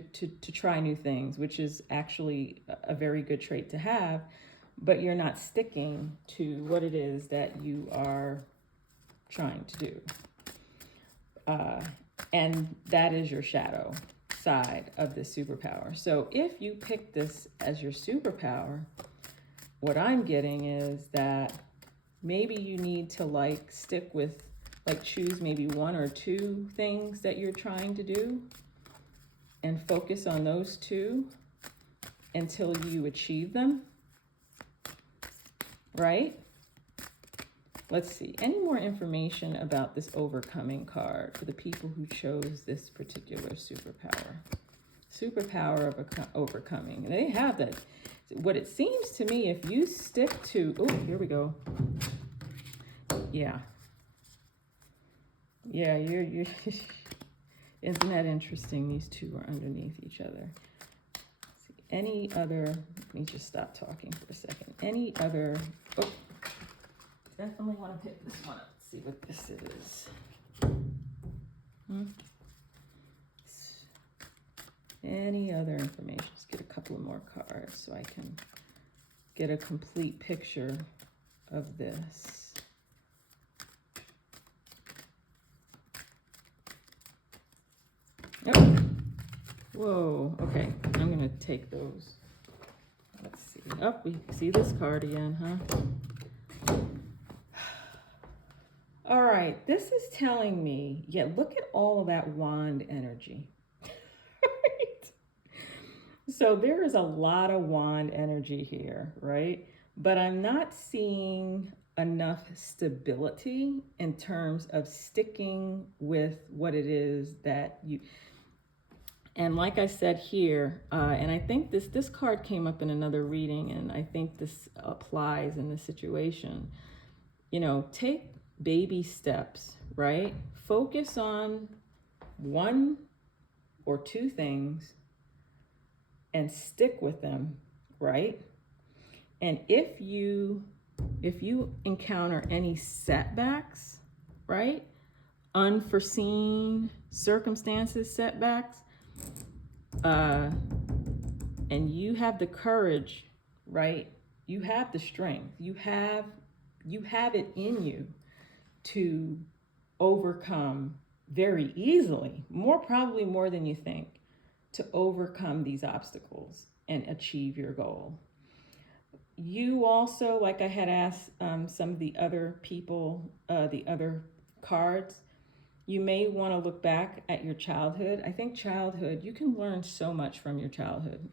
try new things, which is actually a very good trait to have, but you're not sticking to what it is that you are trying to do. And that is your shadow side of this superpower. So if you pick this as your superpower, what I'm getting is that maybe you need to like stick with, like choose maybe one or two things that you're trying to do and focus on those two until you achieve them, right? Let's see, any more information about this overcoming card for the people who chose this particular superpower? Superpower of overcoming. They have that. What it seems to me, if you stick to, oh, here we go. Yeah. Yeah, you're isn't that interesting? These two are underneath each other. Let's see, any other, let me just stop talking for a second. Any other, oh, definitely want to pick this one up. Let's see what this is. Any other information? Let's get a couple of more cards so I can get a complete picture of this. Oh, whoa, okay, I'm gonna take those. Let's see, oh, we see this card again, huh? All right, this is telling me, yeah, look at all of that wand energy. Right? So there is a lot of wand energy here, right? But I'm not seeing enough stability in terms of sticking with what it is that you, and like I said here, and I think this card came up in another reading, and I think this applies in this situation. You know, take baby steps, right? Focus on one or two things and stick with them, right? And if you encounter any setbacks, right? Unforeseen circumstances, setbacks, and you have the courage, right? You have the strength. You have it in you to overcome very easily, probably more than you think, to overcome these obstacles and achieve your goal. You also, like I had asked some of the other people, the other cards, you may want to look back at your childhood. I think childhood, you can learn so much from your childhood.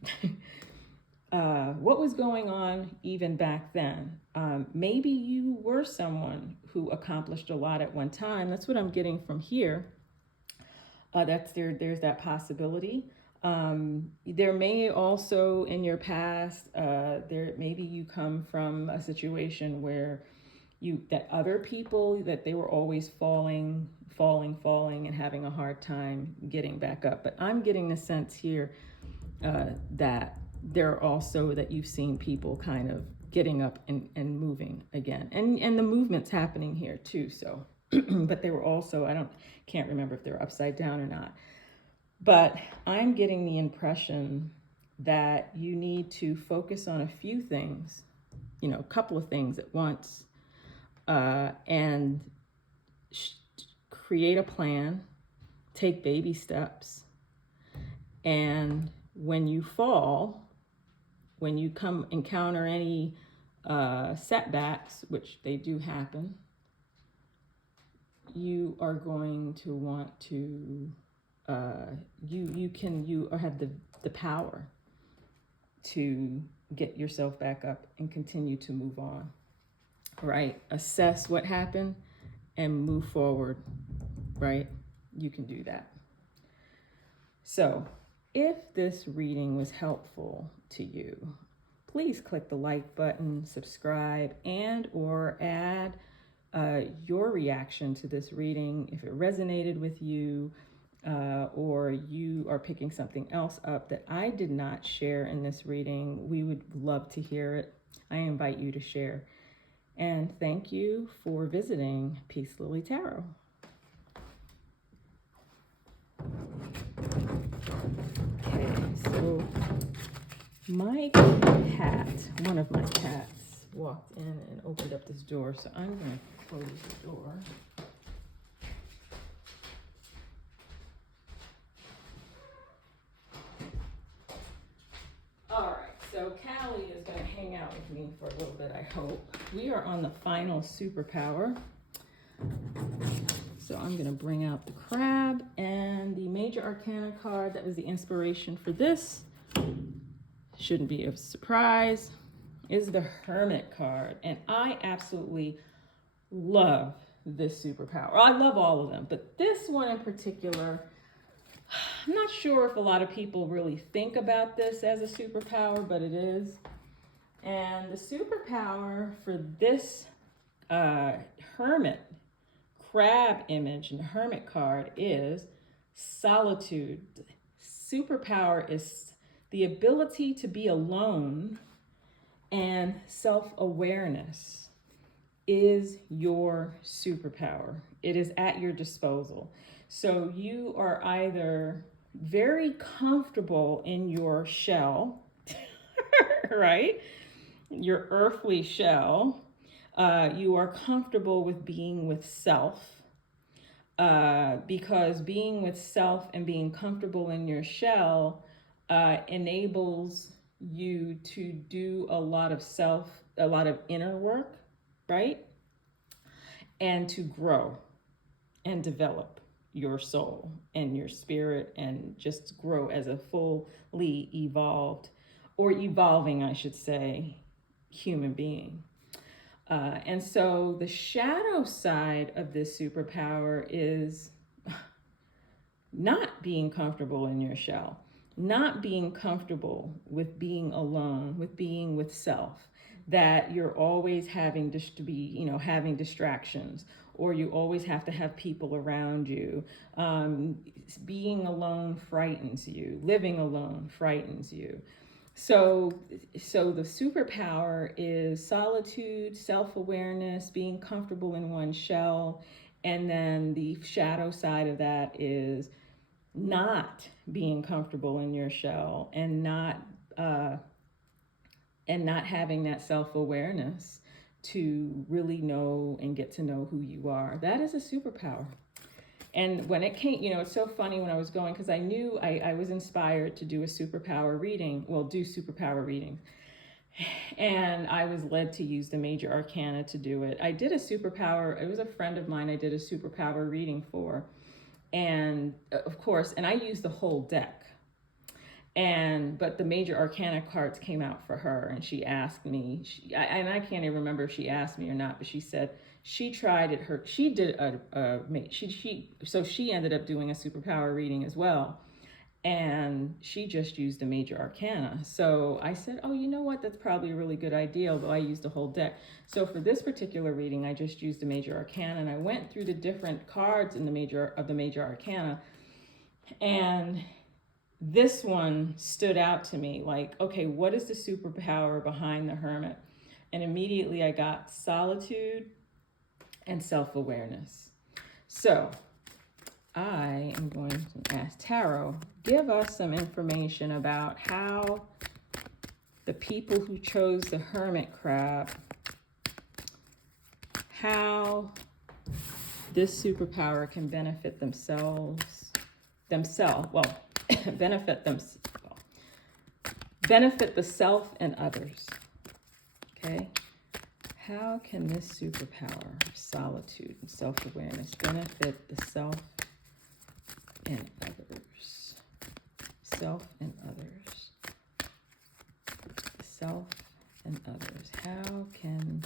What was going on even back then? Maybe you were someone who accomplished a lot at one time. That's what I'm getting from here. There's that possibility. there may also in your past, maybe you come from a situation where that other people, that they were always falling and having a hard time getting back up. But I'm getting the sense here that there are also that you've seen people kind of getting up and moving again, and the movement's happening here too. So but they were also, can't remember if they're upside down or not, but I'm getting the impression that you need to focus on a few things, a couple of things at once, and create a plan, take baby steps, and when you fall, when you encounter any setbacks, which they do happen, you are going to want to, you have the power to get yourself back up and continue to move on, right? Assess what happened and move forward, right? You can do that. So if this reading was helpful to you, please click the like button, subscribe, and or add your reaction to this reading. If it resonated with you, or you are picking something else up that I did not share in this reading, we would love to hear it. I invite you to share. And thank you for visiting Peace Lily Tarot. Okay, so my cat, one of my cats, walked in and opened up this door, so I'm going to close the door. All right, so Callie is going to hang out with me for a little bit, I hope. We are on the final superpower. So I'm going to bring out the crab, and the major arcana card that was the inspiration for this, shouldn't be a surprise, is the Hermit card. And I absolutely love this superpower. I love all of them, but this one in particular, I'm not sure if a lot of people really think about this as a superpower, but it is. And the superpower for this Hermit Crab image and Hermit card is solitude. Superpower is the ability to be alone, and self-awareness is your superpower. It is at your disposal. So you are either very comfortable in your shell, right? Your earthly shell. You are comfortable with being with self, because being with self and being comfortable in your shell enables you to do a lot of inner work, right? And to grow and develop your soul and your spirit and just grow as a fully evolved, or evolving, I should say, human being. And so the shadow side of this superpower is not being comfortable in your shell, not being comfortable with being alone, with being with self, that you're always having to be, having distractions, or you always have to have people around you. Being alone frightens you. Living alone frightens you. So the superpower is solitude, self-awareness, being comfortable in one's shell. And then the shadow side of that is not being comfortable in your shell and not having that self-awareness to really know and get to know who you are. That is a superpower. And when it came, it's so funny when I was going, because I knew I was inspired to do a superpower reading, do superpower readings. And I was led to use the major arcana to do it. I did a superpower, it was a friend of mine I did a superpower reading for. And of course, and I used the whole deck. But the major arcana cards came out for her, and she asked me, and I can't even remember if she asked me or not, but she said, she tried it. So she ended up doing a superpower reading as well. and she just used a major arcana. So I said, oh, you know what? That's probably a really good idea, although I used a whole deck. So for this particular reading, I just used a major arcana, and I went through the different cards in the major arcana, and this one stood out to me like, okay, what is the superpower behind the Hermit? And immediately I got solitude and self-awareness. So I am going to ask Tarot, give us some information about how the people who chose the Hermit Crab, how this superpower can benefit themselves, well, benefit the self and others. Okay? How can this superpower of solitude and self-awareness benefit the self and others? Self and others. Self and others. How can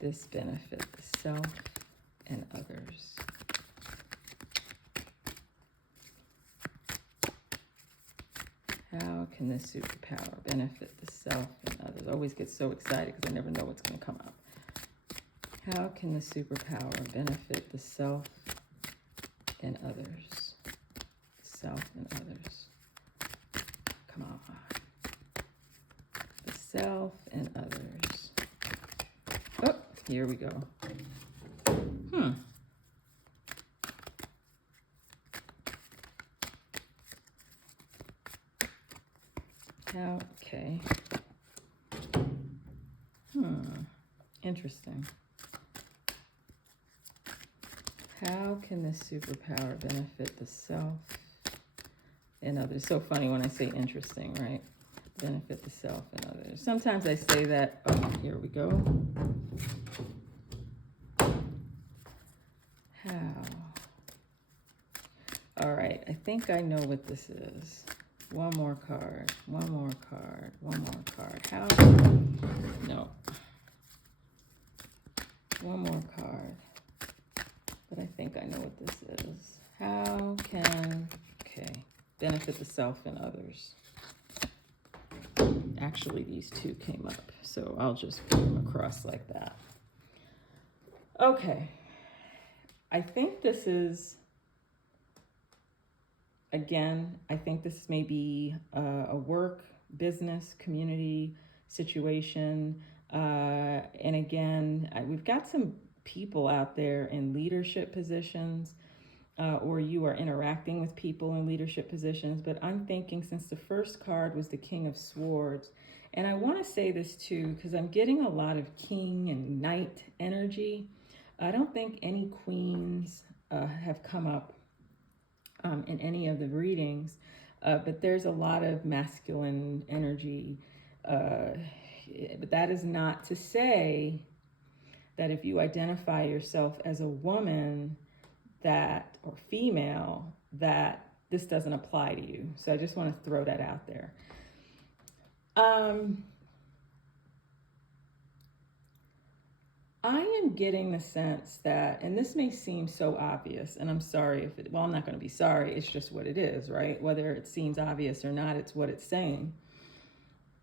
this benefit the self and others? How can this superpower benefit the self and others? I always get so excited because I never know what's going to come up. How can the superpower benefit the self and others? Self and others. Come on. The self and others. Oh, here we go. Okay. Interesting. How can this superpower benefit the self and others? So funny when I say interesting, right? Benefit the self and others. Sometimes I say that. Oh, here we go. How? All right, I think I know what this is. One more card, one more card, one more card. How? No. One more card. But I think I know what this is. How can, benefit the self and others. Actually, these two came up, so I'll just put them across like that. Okay. I think this is, again, I think this may be a work, business, community situation. And again, we've got some people out there in leadership positions, or you are interacting with people in leadership positions. But I'm thinking, since the first card was the King of Swords, and I want to say this too, because I'm getting a lot of king and knight energy. I don't think any queens have come up in any of the readings, but there's a lot of masculine energy. But that is not to say that if you identify yourself as a woman that, or female, that this doesn't apply to you. So I just want to throw that out there. I am getting the sense that, and this may seem so obvious, and I'm sorry if it, well, I'm not going to be sorry. It's just what it is, right? Whether it seems obvious or not, it's what it's saying.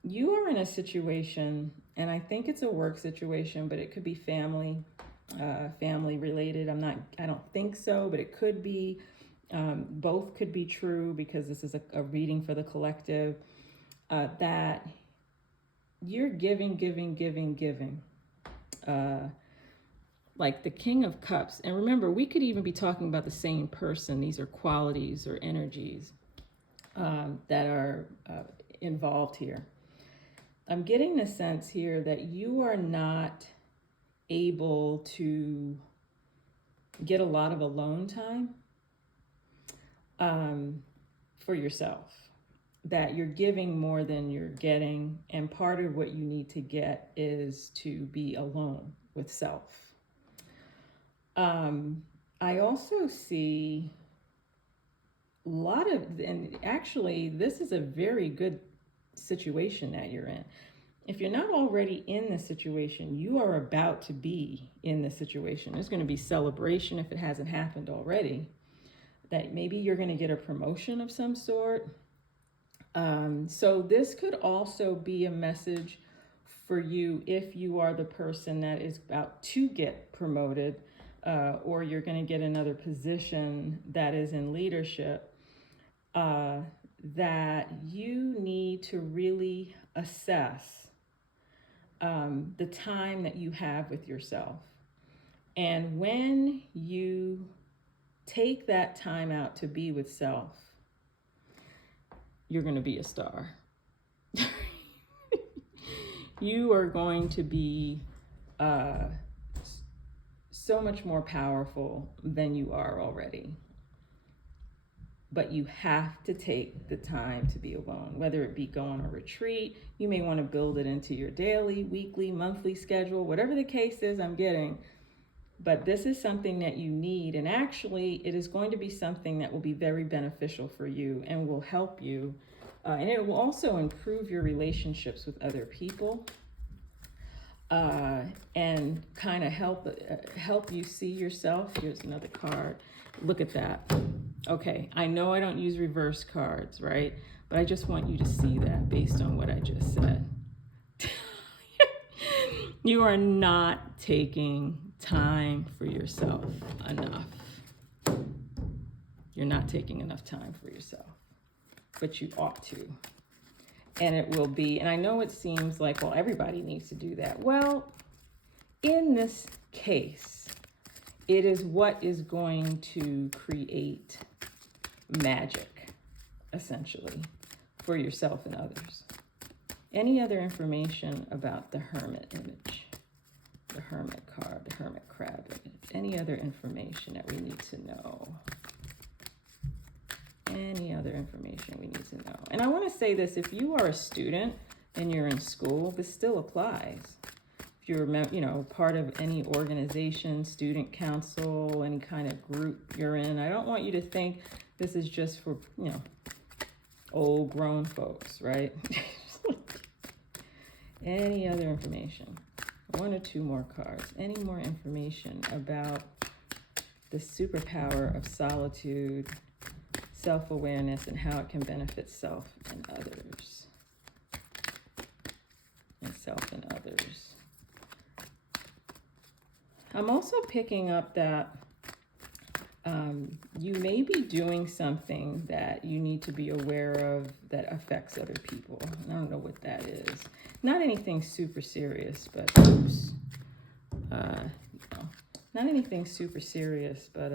You are in a situation, and I think it's a work situation, but it could be family related. I don't think so, but it could be. Both could be true, because this is a reading for the collective, that you're giving. Like the King of Cups. And remember, we could even be talking about the same person. These are qualities or energies that are involved here. I'm getting the sense here that you are not able to get a lot of alone time for yourself, that you're giving more than you're getting, and part of what you need to get is to be alone with self. I also see a lot of, and actually this is a very good situation that you're in. If you're not already in this situation, you are about to be in this situation. There's going to be celebration if it hasn't happened already. that maybe you're going to get a promotion of some sort. So this could also be a message for you if you are the person that is about to get promoted, or you're going to get another position that is in leadership, that you need to really assess the time that you have with yourself. And when you take that time out to be with self, you're going to be a star. You are going to be so much more powerful than you are already. But you have to take the time to be alone, whether it be go on a retreat. You may want to build it into your daily, weekly, monthly schedule, whatever the case is I'm getting. But this is something that you need. And actually, it is going to be something that will be very beneficial for you and will help you. And it will also improve your relationships with other people, and kind of help you see yourself. Here's another card. Look at that. Okay, I know I don't use reverse cards, right? But I just want you to see that based on what I just said. You are not taking time for yourself enough. You're not taking enough time for yourself, but you ought to. And it will be, and I know it seems like, well, everybody needs to do that. Well, in this case, it is what is going to create magic, essentially, for yourself and others. Any other information about the Hermit image, the Hermit card, the Hermit Crab image, any other information that we need to know? Any other information we need to know? And I want to say this, if you are a student and you're in school, this still applies. If you're, part of any organization, student council, any kind of group you're in, I don't want you to think this is just for, old grown folks, right? Any other information? One or two more cards. Any more information about the superpower of solitude, self-awareness, and how it can benefit self and others? And self and others. I'm also picking up that you may be doing something that you need to be aware of that affects other people. And I don't know what that is. Not anything super serious, but not anything super serious, but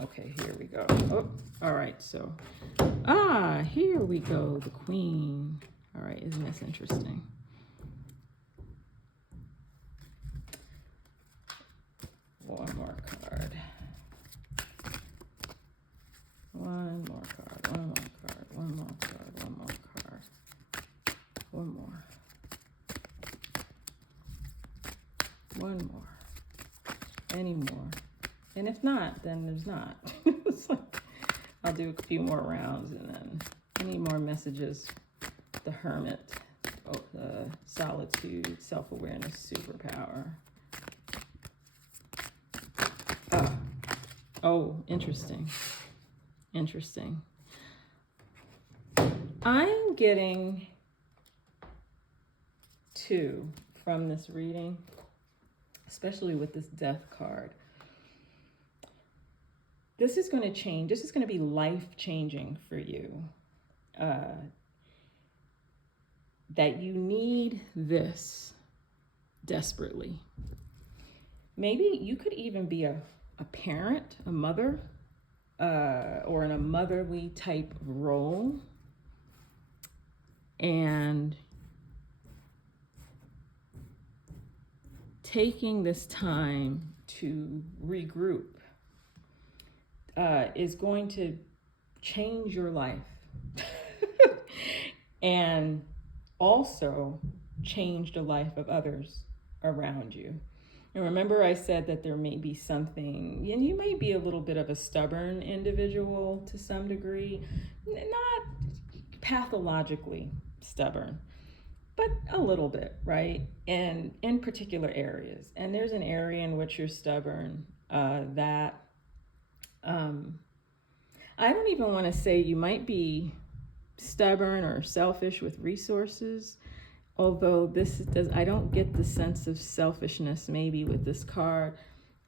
okay, here we go. Oh, all right, so here we go, the Queen. All right, isn't this interesting? One more card. One more card, one more card, one more card, one more card. One more. One more. Any more. And if not, then there's not. It's like, I'll do a few more rounds, and then any more messages. The Hermit, the solitude, self-awareness, superpower. Oh, interesting. Interesting. I'm getting 2 from this reading, especially with this Death card. This is going to change. This is going to be life-changing for you. That you need this desperately. Maybe you could even be a parent, a mother, or in a motherly type role. And taking this time to regroup is going to change your life and also change the life of others around you. And remember, I said that there may be something, and you may be a little bit of a stubborn individual to some degree, not pathologically stubborn, but a little bit, right? And in particular areas. And there's an area in which you're stubborn that I don't even want to say you might be stubborn or selfish with resources, although this does, I don't get the sense of selfishness maybe with this card,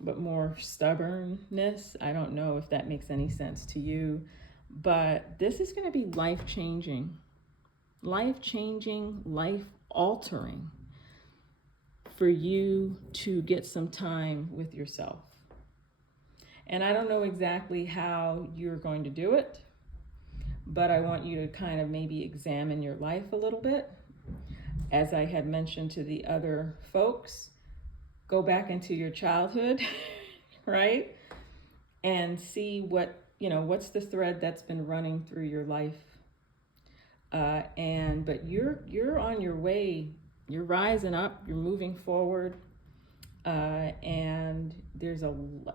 but more stubbornness. I don't know if that makes any sense to you, but this is going to be life-changing, life-altering for you to get some time with yourself. And I don't know exactly how you're going to do it, but I want you to kind of maybe examine your life a little bit. As I had mentioned to the other folks, go back into your childhood, right? And see what's the thread that's been running through your life. But you're on your way, you're rising up, you're moving forward. And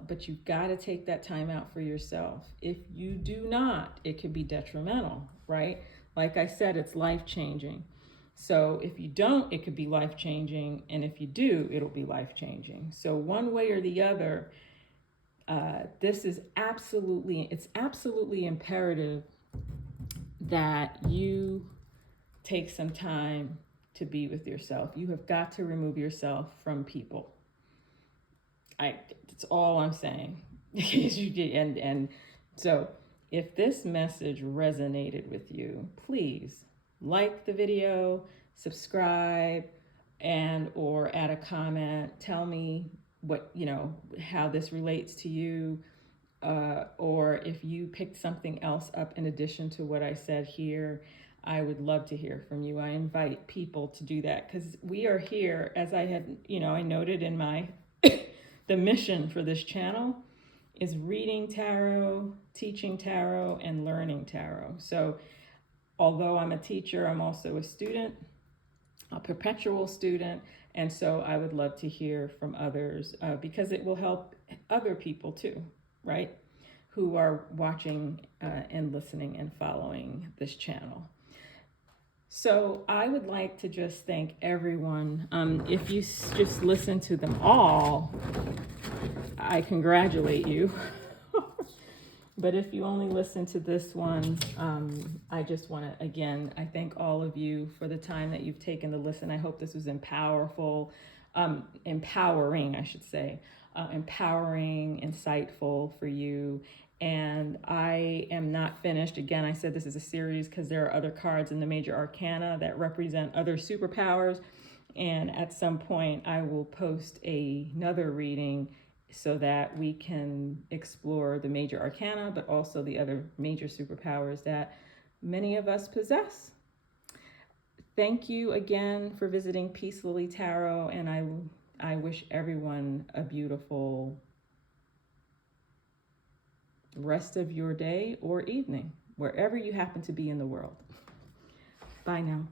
but you've got to take that time out for yourself. If you do not, it could be detrimental, right? Like I said, it's life-changing. So if you don't, it could be life-changing. And if you do, it'll be life-changing. So one way or the other, it's absolutely imperative that you take some time to be with yourself. You have got to remove yourself from people. That's all I'm saying. And so if this message resonated with you, please like the video, subscribe, and or add a comment. Tell me how this relates to you, or if you picked something else up in addition to what I said here. I would love to hear from you. I invite people to do that because we are here, as I had, I noted in my the mission for this channel is reading tarot, teaching tarot, and learning tarot. So although I'm a teacher, I'm also a student, a perpetual student. And so I would love to hear from others because it will help other people too, right? Who are watching and listening and following this channel. So I would like to just thank everyone. If you just listen to them all, I congratulate you. But if you only listen to this one, I just want to, again, I thank all of you for the time that you've taken to listen. I hope this was empowering, I should say, empowering, insightful for you. And I am not finished. Again, I said this is a series because there are other cards in the major arcana that represent other superpowers. And at some point, I will post another reading so that we can explore the major arcana, but also the other major superpowers that many of us possess. Thank you again for visiting Peace Lily Tarot, and I wish everyone a beautiful rest of your day or evening, wherever you happen to be in the world. Bye now.